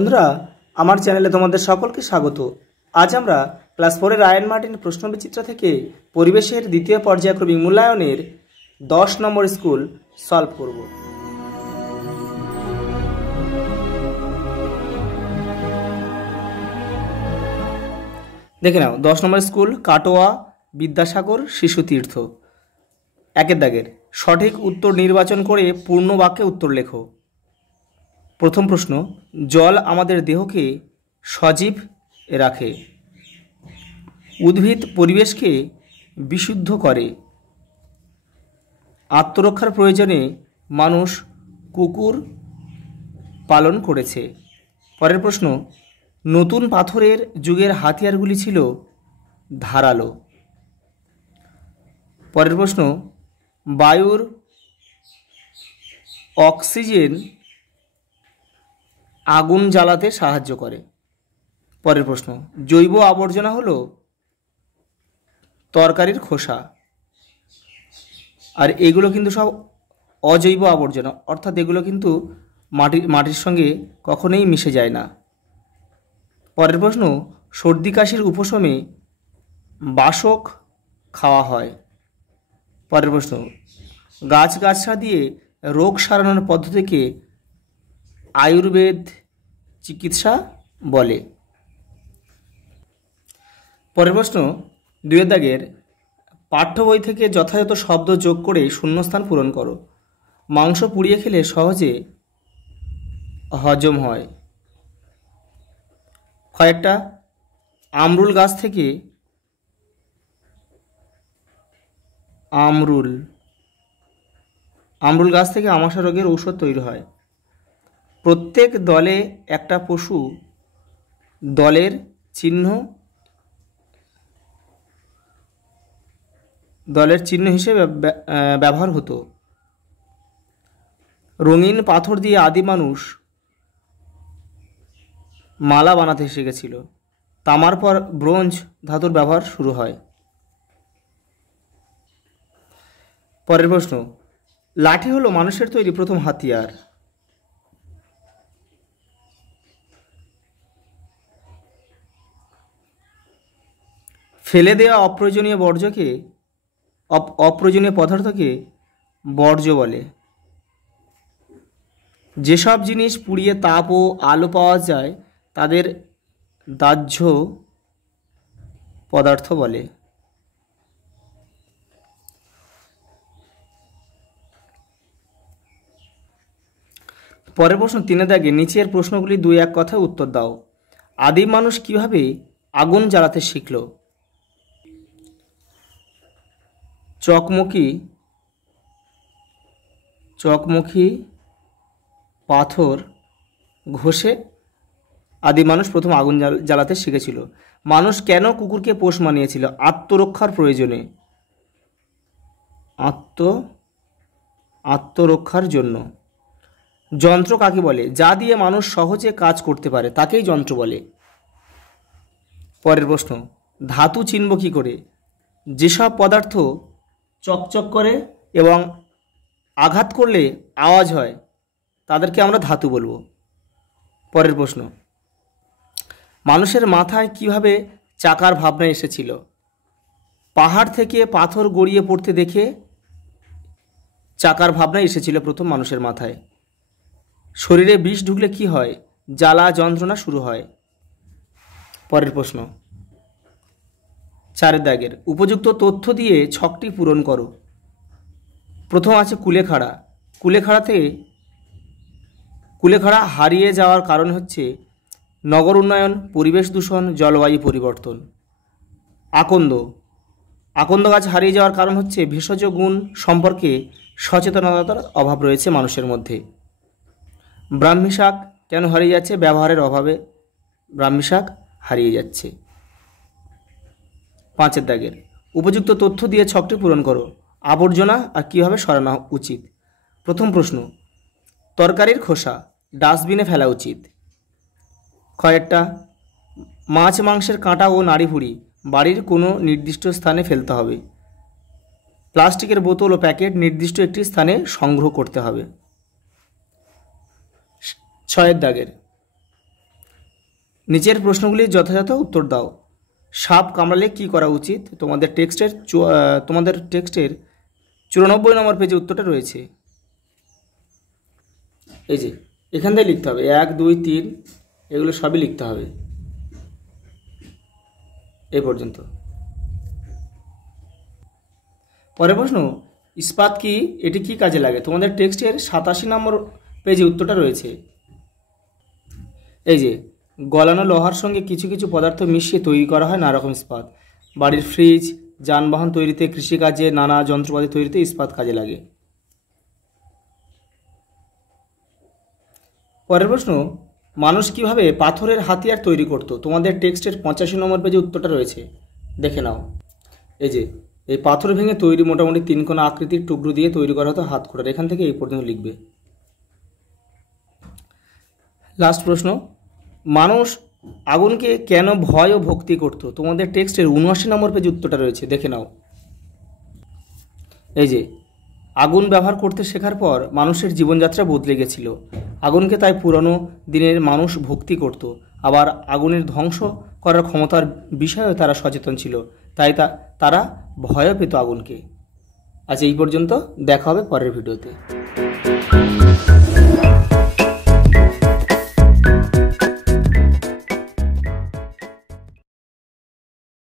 বন্ধুরা, আমার চ্যানেলে তোমাদের সকলকে স্বাগত। আজ আমরা ক্লাস 4 রায়ান মার্টিন প্রশ্নবিচিত্র থেকে পরিবেশের দ্বিতীয় পর্যায়ক্রমিক মূল্যায়নের 10 নম্বর স্কুল সলভ করব। দেখে নাও, 10 নম্বর স্কুল কাটোয়া বিদ্যাসাগর শিশু তীর্থ। একের দাগের সঠিক উত্তর নির্বাচন করে পূর্ণ বাক্যে উত্তর লেখো। প্রথম প্রশ্ন, জল আমাদের দেহকে সজীব রাখে। উদ্ভিদ পরিবেশকে বিশুদ্ধ করে। আত্মরক্ষার প্রয়োজনে মানুষ কুকুর পালন করেছে। পরের প্রশ্ন, নতুন পাথরের যুগের হাতিয়ারগুলি ছিল ধারালো। পরের প্রশ্ন, বায়ুর অক্সিজেন আগুন জ্বালাতে সাহায্য করে। পরের প্রশ্ন, জৈব আবর্জনা হলো তরকারির খোসা, আর এগুলো কিন্তু সব অজৈব আবর্জনা, অর্থাৎ এগুলো কিন্তু মাটির সঙ্গে কখনোই মিশে যায় না। পরের প্রশ্ন, সর্দি কাশির উপশমে বাসক খাওয়া হয়। পরের প্রশ্ন, গাছগাছড়া দিয়ে রোগ সারানোর পদ্ধতিকে আয়ুর্বেদ চিকিৎসা বলে। পরের প্রশ্ন, 2 দাগের পাঠ্য বই থেকে যথাযথ শব্দ যোগ করে শূন্যস্থান পূরণ করো। মাংস পুড়িয়ে খেলে সহজে হজম হয়। কয়েকটা আমরুল গাছ থেকে আমরুল গাছ থেকে আমাশা রোগের ঔষধ তৈরি হয়। প্রত্যেক দলে একটা পশু দলের চিহ্ন হিসেবে ব্যবহার হতো। রঙিন পাথর দিয়ে আদি মানুষ মালা বানাতে শিখেছিল। তামার পর ব্রোঞ্জ ধাতুর ব্যবহার শুরু হয়। পরের প্রশ্ন, লাঠি হলো মানুষের তৈরি প্রথম হাতিয়ার। ফেলে দেওয়া অপ্রয়োজনীয় পদার্থকে বর্জ্য বলে। যেসব জিনিস পুড়িয়ে তাপ ও আলো পাওয়া যায় তাদের দাহ্য পদার্থ বলে। পরের প্রশ্ন 3 দাগে নিচের প্রশ্নগুলি 2-1 কথায় উত্তর দাও। আদিম মানুষ কিভাবে আগুন জ্বালাতে শিখল? চকমকি পাথর ঘষে আদিম মানুষ প্রথম আগুন জ্বালাতে শিখেছিল। মানুষ কেন কুকুরকে পোষ মানিয়েছিল? আত্মরক্ষার প্রয়োজনে। আত্মরক্ষার জন্য। যন্ত্র কাকে বলে? যা দিয়ে মানুষ সহজে কাজ করতে পারে তাকেই যন্ত্র বলে। পরের প্রশ্ন, ধাতু চিনব কি করে? যেসব পদার্থ চকচক করে এবং আঘাত করলে আওয়াজ হয় তাদেরকে আমরা ধাতু বলবো। পরের প্রশ্ন, মানুষের মাথায় কিভাবে চাকার ভাবনা এসেছিল? পাহাড় থেকে পাথর গড়িয়ে পড়তে দেখে চাকার ভাবনা এসেছিল প্রথম মানুষের মাথায়। শরীরে বিষ ঢুকলে কি হয়? জ্বালা যন্ত্রণা শুরু হয়। পরের প্রশ্ন 4 দাগের উপযুক্ত তথ্য দিয়ে ছকটি পূরণ করো। প্রথম আছে কুলেখাড়া। কুলেখাড়া হারিয়ে যাওয়ার কারণ হচ্ছে নগর উন্নয়ন, পরিবেশ দূষণ, জলবায়ু পরিবর্তন। আকন্দ গাছ হারিয়ে যাওয়ার কারণ হচ্ছে ভেষজ গুণ সম্পর্কে সচেতনতার অভাব রয়েছে মানুষের মধ্যে। ব্রাহ্মী শাক কেন হারিয়ে যাচ্ছে? ব্যবহারের অভাবে ব্রাহ্মী শাক হারিয়ে যাচ্ছে। 5 দাগের উপযুক্ত তথ্য দিয়ে ছকটি পূরণ করো। আবর্জনা আর কীভাবে সরানো উচিত। প্রথম প্রশ্ন, তরকারির খোসা ডাস্টবিনে ফেলা উচিত। কয়েকটা মাছ মাংসের কাঁটা ও নাড়িভুড়ি বাড়ির কোনো নির্দিষ্ট স্থানে ফেলতে হবে। প্লাস্টিকের বোতল ও প্যাকেট নির্দিষ্ট একটি স্থানে সংগ্রহ করতে হবে। 6 দাগের নিচের প্রশ্নগুলির যথাযথ উত্তর দাও। সাপ কামড়ালে কি করা উচিত? তোমাদের টেক্সটের 94 নম্বর পেজে উত্তরটা রয়েছে। এই যে এখান থেকে লিখতে হবে 1, 2, 3 এগুলো সবই লিখতে হবে এই পর্যন্ত। পরের প্রশ্ন, ইস্পাত কি, এটি কি কাজে লাগে? তোমাদের টেক্সটের 87 নম্বর পেজে উত্তরটা রয়েছে। এই যে গলানো লোহার সঙ্গে কিছু কিছু পদার্থ মিশিয়ে তৈরি করা হয় নানা রকম ইস্পাত। বাড়ির ফ্রিজ, যানবাহন তৈরিতে, কৃষিকাজে, নানা যন্ত্রপাতি তৈরিতে ইস্পাত কাজে লাগে। পরের প্রশ্ন, মানুষ কিভাবে পাথরের হাতিয়ার তৈরি করত? তোমাদের টেক্সটের 85 নম্বর পেজে উত্তরটা রয়েছে, দেখে নাও। এই যে এই পাথর ভেঙে তৈরি মোটামুটি 3 কোণা আকৃতির টুকরো দিয়ে তৈরি করা হতো হাতকড়া। এখান থেকে এই পর্যন্ত লিখবে। লাস্ট প্রশ্ন, মানুষ আগুনকে কেন ভয় ও ভক্তি করত? তোমাদের টেক্সটের 79 নম্বর পেজে উত্তরটা রয়েছে, দেখে নাও। এই যে আগুন ব্যবহার করতে শেখার পর মানুষের জীবনযাত্রা বদলে গেছিল। আগুনকে তাই পুরনো দিনের মানুষ ভক্তি করত। আবার আগুনের ধ্বংস করার ক্ষমতার বিষয়েও তারা সচেতন ছিল, তাই তারা ভয়ও পেত আগুনকে। আচ্ছা, এই পর্যন্ত, দেখা হবে পরের ভিডিওতে।